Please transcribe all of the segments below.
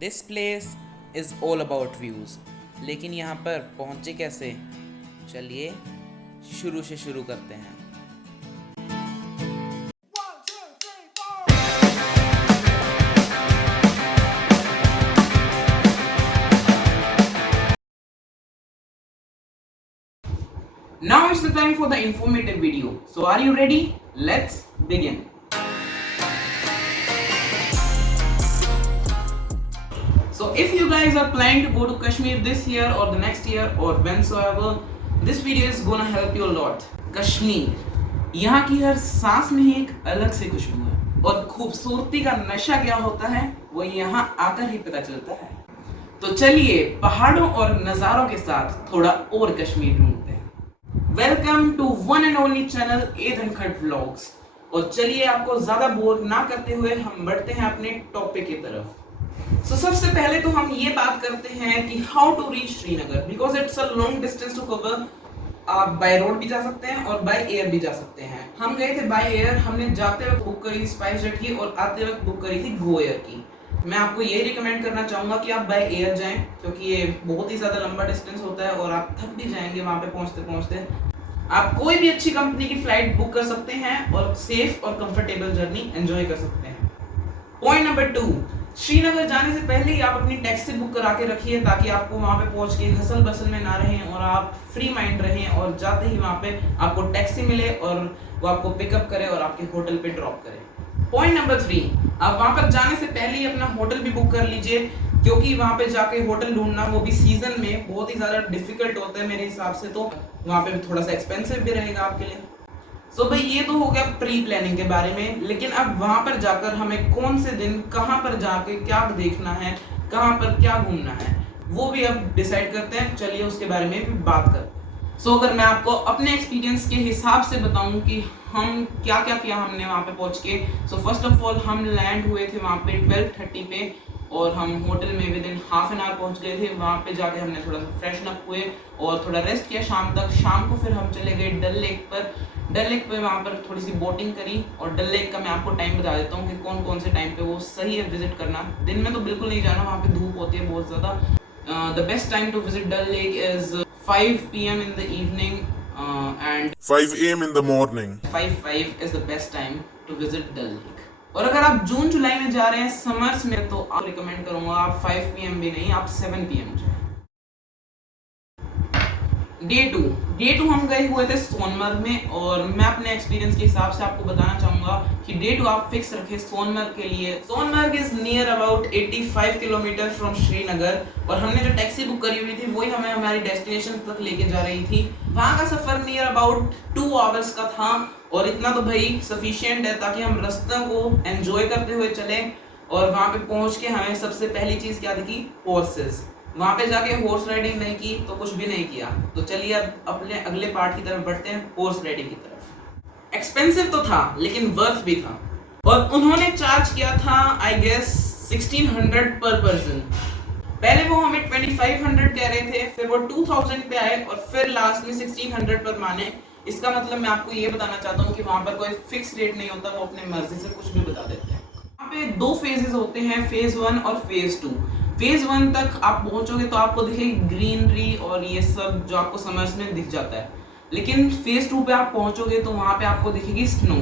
This place is all about views. लेकिन यहाँ पर पहुँचे कैसे? चलिए शुरू से शुरू करते हैं। Now it's the time for the informative video. So are you ready? Let's begin. So if you guys are planning to go to Kashmir this year or the next year or whensoever, this video is gonna help you a lot. Kashmir, यहाँ की हर सांस में ही एक अलग सी खुशबू है और खूबसूरती का नशा क्या होता है वो यहाँ आकर ही पता चलता है। तो चलिए पहाड़ों और नज़ारों के साथ थोड़ा और कश्मीर ढूंढते हैं। Welcome to one and only channel A Dhankhar vlogs. और चलिए आपको ज्यादा बोर ना करते हुए हम बढ़ते हैं अपने टॉपिक की तरफ। सबसे पहले तो हम ये बात करते हैं कि how to reach Srinagar, because it's a long distance to cover. आप बाय रोड भी जा सकते हैं और बाय एयर भी जा सकते हैं। हम गए थे बाय एयर। हमने जाते वक्त बुक करी स्पाइस जेट की और आते वक्त बुक करी थी गो एयर की। मैं आपको यही रिकमेंड करना चाहूंगा कि आप बाय एयर जाएं, क्योंकि ये बहुत ही ज्यादा लंबा डिस्टेंस होता है और आप थक भी जाएंगे वहां पे पहुंचते पहुंचते। आप कोई भी अच्छी कंपनी की फ्लाइट बुक कर सकते हैं और सेफ और कंफर्टेबल जर्नी एंजॉय कर सकते हैं। पॉइंट नंबर 2, श्रीनगर जाने से पहले ही आप अपनी टैक्सी बुक करा के रखिए ताकि आपको वहां पे पहुंच के हसल बसल में ना रहें और आप फ्री माइंड रहें और जाते ही वहां पे आपको टैक्सी मिले और वो आपको पिकअप करे और आपके होटल पे ड्रॉप करे। पॉइंट नंबर 3, आप वहां पर जाने से पहले ही अपना होटल भी बुक कर लीजिए, क्योंकि वहां पे जाके होटल ढूंढना वो भी सीजन में बहुत ही ज्यादा डिफिकल्ट होता है मेरे हिसाब से। तो वहां पे थोड़ा सा एक्सपेंसिव भी रहेगा आपके लिए। सो भाई ये तो हो गया प्री प्लानिंग के बारे में। लेकिन अब वहां पर जाकर हमें कौन से दिन कहां पर जाके क्या देखना है, कहां पर क्या घूमना है, वो भी अब डिसाइड करते हैं। चलिए उसके बारे में भी बात करते हैं। सो अगर मैं आपको अपने एक्सपीरियंस के हिसाब से बताऊं कि हम क्या क्या किया हमने वहां पे पहुंच के। सो फर्स्ट ऑफ ऑल हम लैंड हुए थे वहां पे 12:30 पे और हम होटल में with in half an hour पहुंच गए थे। वहां पे जाके हमने थोड़ा सा फ्रेशन अप हुए और थोड़ा रेस्ट किया शाम तक। शाम को फिर हम चले गए डल लेक पर। डल लेक पे वहाँ पर थोड़ी सी बोटिंग करी। और डल लेक का मैं आपको टाइम बता देता हूँ कि कौन कौन से टाइम पे वो सही है विजिट करना। दिन में तो बिल्कुल नहीं जाना, वहाँ पे धूप होती है बहुत ज़्यादा। The best time to visit Dal lake is 5 PM in the evening and 5 a.m. in the morning. 5 is the best time to visit Dal lake. और अगर आप जून जुलाई में जा रहे हैं समर्स में तो आप रिकमेंड करूंगा आप 5 PM भी नहीं, आप 7 PM जाए। डे टू हम गए हुए थे सोनमर्ग में। और मैं अपने एक्सपीरियंस के हिसाब से आपको बताना चाहूंगा कि डे 2 आप फिक्स रखे सोनमर्ग के लिए। Sonamarg is near about 85 kilometre from Srinagar. और हमने जो टैक्सी बुक करी हुई थी वही हमें हमारी डेस्टिनेशन तक लेके जा रही थी। वहां का सफर नियर अबाउट 2 आवर्स का था और इतना तो भाई सफिशिएंट है ताकि हम रास्ते को एंजॉय करते हुए चले। और वहां पे पहुंच के हमें सबसे पहली चीज क्या दिखी? हॉर्सेस। वहां पे जाके हॉर्स राइडिंग नहीं की तो कुछ भी नहीं किया। तो चलिए अब अपने अगले पार्ट की तरफ बढ़ते हैं, हॉर्स राइडिंग की तरफ। एक्सपेंसिव तो था लेकिन वर्थ भी था। और उन्होंने चार्ज किया था आई गेस 1600 पर पर्सन। पहले वो हमें 2500 कह रहे थे, फिर वो 2000 पे आए और फिर लास्ट में 1600 पर माने। इसका मतलब मैं आपको ये बताना चाहता हूँ कि वहां पर कोई फिक्स रेट नहीं होता, वो अपने मर्जी से कुछ भी बता देते हैं। वहाँ पे 2 फेजेस होते हैं, फेज 1 और फेज 2। फेज 1 तक आप पहुंचोगे तो आपको दिखेगी ग्रीनरी और ये सब जो आपको समर्स में दिख जाता है। लेकिन फेज 2 पे आप पहुंचोगे तो वहां पे आपको दिखेगी स्नो।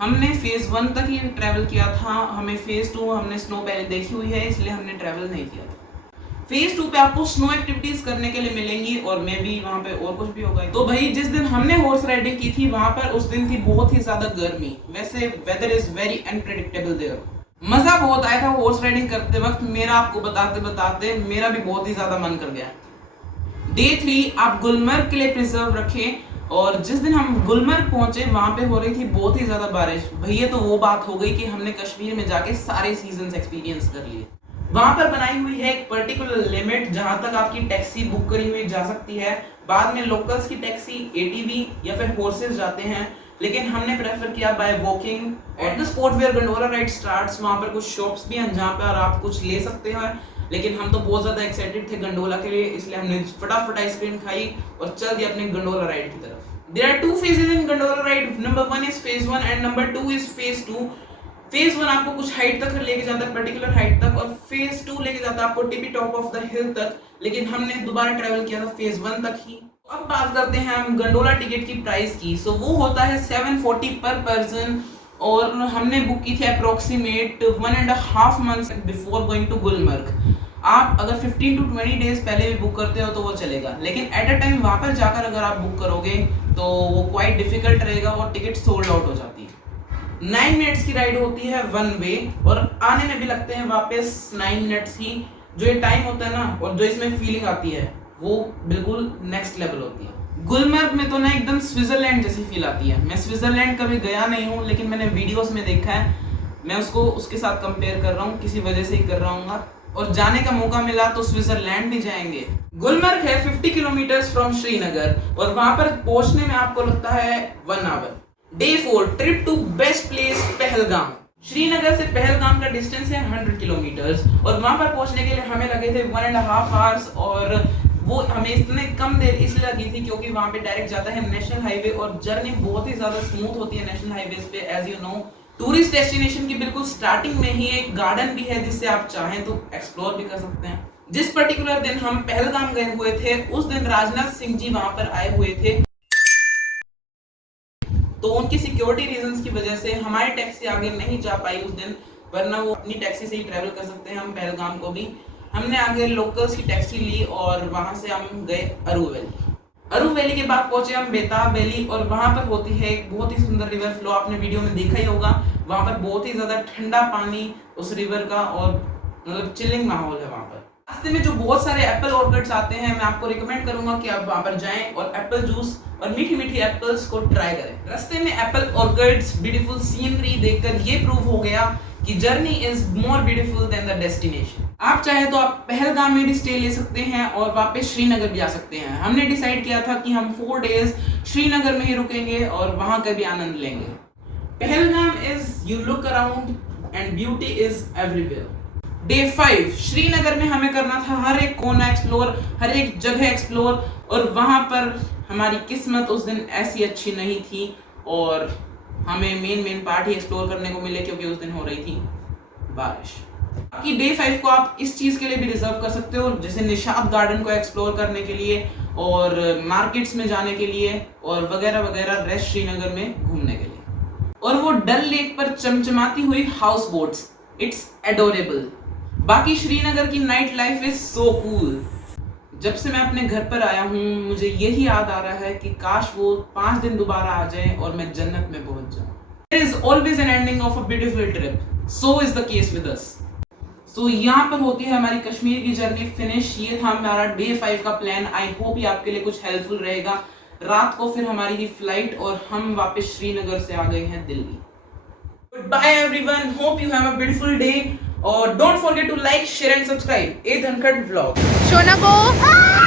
हमने फेज 1 तक ही ट्रैवल किया था, हमें फेज 2 हमने स्नो पहले देखी हुई है इसलिए हमने ट्रैवल नहीं किया था। फेज 2 पे आपको स्नो एक्टिविटीज करने के लिए मिलेंगी और मे भी वहां पे और कुछ भी होगा। तो भाई जिस दिन हमने हॉर्स राइडिंग की थी वहां पर उस दिन थी बहुत ही ज्यादा गर्मी। वैसे weather is very unpredictable there. मजा बहुत आया था हॉर्स राइडिंग करते वक्त। मेरा आपको बताते बताते मेरा भी बहुत ही ज्यादा मन कर गया। डे 3 आप गुलमर्ग के लिए प्रिजर्व रखें। और जिस दिन हम गुलमर्ग पहुंचे वहां पे हो रही थी बहुत ही ज्यादा बारिश। भैया तो वो बात हो गई कि हमने कश्मीर में जाके सारे सीजन्स एक्सपीरियंस कर लिए। वहां पर बनाई हुई है एक पर्टिकुलर लिमिट जहां तक आपकी टैक्सी बुक करी हुई जा सकती है। बाद में लोकल्स की टैक्सी, एटीवी या फिर हॉर्सेस जाते हैं। लेकिन हमने प्रेफर किया by walking at the spot where gondola ride starts. वहां पर कुछ शॉप्स भी हैं जहां पर आप कुछ ले सकते हैं। लेकिन हम तो बहुत ज्यादा एक्साइटेड थे गंडोला के लिए, इसलिए हमने फटाफट आइसक्रीम खाई और चल दिया अपने गंडोला राइड की तरफ। There are 2 phases in gondola ride. Number 1 is phase 1 and number 2 is phase 2. Phase 1 आपको कुछ हाइट तक लेके जाता है, पर्टिकुलर हाइट तक, और फेज 2 लेके जाता है आपको टिपी टॉप ऑफ द हिल तक, लेकिन हमने दोबारा ट्रेवल किया था फेज 1 तक ही। अब बात करते हैं हम गंडोला टिकट की प्राइस की। सो वो होता है 740 पर पर्सन, और हमने बुक की थी approximate 1.5 months before going to Gulmarg. आप अगर 15 टू 20 डेज पहले भी बुक करते हो तो वो चलेगा, लेकिन एट अ टाइम वहाँ पर जाकर अगर आप बुक करोगे तो वो क्वाइट डिफिकल्ट रहेगा और टिकट सोल्ड आउट हो जाती है। 9 मिनट्स की राइड होती है वन वे, और आने में भी लगते हैं वापस 9 मिनट्स ही। जो ये टाइम होता है ना, और जो इसमें फीलिंग आती है वो बिल्कुल नेक्स्ट लेवल होती है। गुलमर्ग में तो ना एकदम स्विट्जरलैंड जैसी फील आती है। मैं स्विट्जरलैंड कभी गया नहीं हूँ, लेकिन मैंने वीडियोस में देखा है। मैं उसको उसके साथ कंपेयर कर रहा हूँ, किसी वजह से ही कर रहा हूँ, और जाने का मौका मिला तो स्विट्जरलैंड भी जाएंगे। गुलमर्ग है 50 किलोमीटर्स फ्रॉम श्रीनगर, और वहां पर पहुंचने में आपको लगता है 1 hour. Day 4 trip to best place Pahalgam. Srinagar से पहलगाम का डिस्टेंस है 100 किलोमीटर्स, और वहां पर पहुंचने के लिए हमें लगे थे 1.5 आवर्स, और वो हमें इतने कम देर इसलिए लगी थी क्योंकि वहां पे डायरेक्ट जाता है नेशनल हाईवे, और जर्नी बहुत ही ज्यादा स्मूथ होती है नेशनल हाईवे पे। As you know, tourist destination की बिल्कुल स्टार्टिंग में ही एक गार्डन भी है जिससे आप चाहें तो एक्सप्लोर भी कर सकते हैं। जिस पर्टिकुलर दिन हम पहलगाम गए हुए थे उस दिन राजनाथ सिंह जी वहां पर आए हुए थे, तो उनकी सिक्योरिटी रीजंस की वजह से हमारी टैक्सी आगे नहीं जा पाई उस दिन, वरना वो अपनी टैक्सी से ही ट्रैवल कर सकते हैं हम पहलगाम को भी। हमने आगे लोकल्स की टैक्सी ली और वहां से हम गए अरू वैली। अरू वैली के बाद पहुंचे हम बेताब वैली, और वहां पर होती है एक बहुत ही सुंदर रिवर फ्लो। आपने वीडियो में देखा ही होगा, वहां पर बहुत ही ज्यादा ठंडा पानी उस रिवर का, और मतलब चिलिंग माहौल है वहां पर। रास्ते में जो बहुत सारे एप्पल ऑर्किड्स आते हैं, मैं आपको रिकमेंड करूंगा कि आप वहां पर जाएं और एप्पल जूस और मीठी मीठी एप्पल्स को ट्राई करें। रास्ते में एप्पल ऑर्किड्स, ब्यूटीफुल सीनरी देखकर ये प्रूव हो गया कि journey is more beautiful then the destination. आप चाहे तो आप पहलगाम में भी स्टे ले सकते हैं और वापस श्रीनगर भी आ सकते हैं। हमने डिसाइड किया था कि हम 4 डेज श्रीनगर में ही रुकेंगे और वहां का भी आनंद लेंगे। Pahalgam is you look around and beauty is everywhere. Day 5 Srinagar में हमें करना था हर एक कोना एक्सप्लोर, हर एक जगह एक्सप्लोर, और वहां पर हमारी किस्मत उस दिन ऐसी अच्छी नहीं थी और हमें मेन पार्ट ही एक्सप्लोर करने को मिले क्योंकि उस दिन हो रही थी बारिश। बाकी डे 5 को आप इस चीज के लिए भी रिजर्व कर सकते हो, जैसे निशात गार्डन को एक्सप्लोर करने के लिए और मार्केट्स में जाने के लिए और वगैरह वगैरह, रेस्ट श्रीनगर में घूमने के लिए। और वो डल लेक पर चमचमाती हुई हाउस बोट्स, इट्स एडोरेबल। बाकी श्रीनगर की night life is so cool. जब से मैं अपने घर पर आया हूँ मुझे यही याद आ रहा है कि काश वो 5 दिन दोबारा आ जाए और मैं जन्नत में पहुंच जाऊं। There is always an ending of a beautiful trip. So is the case with us. So यहाँ पर होती है हमारी कश्मीर की जर्नी फिनिश। ये था हमारा डे 5 का प्लान। आई होप ये आपके लिए कुछ हेल्पफुल रहेगा। रात को फिर हमारी थी फ्लाइट और हम वापस श्रीनगर से आ गए हैं Delhi. Goodbye everyone. Hope you have a beautiful day. और don't forget to like, share and subscribe. A Dhankad Vlog. Shona go.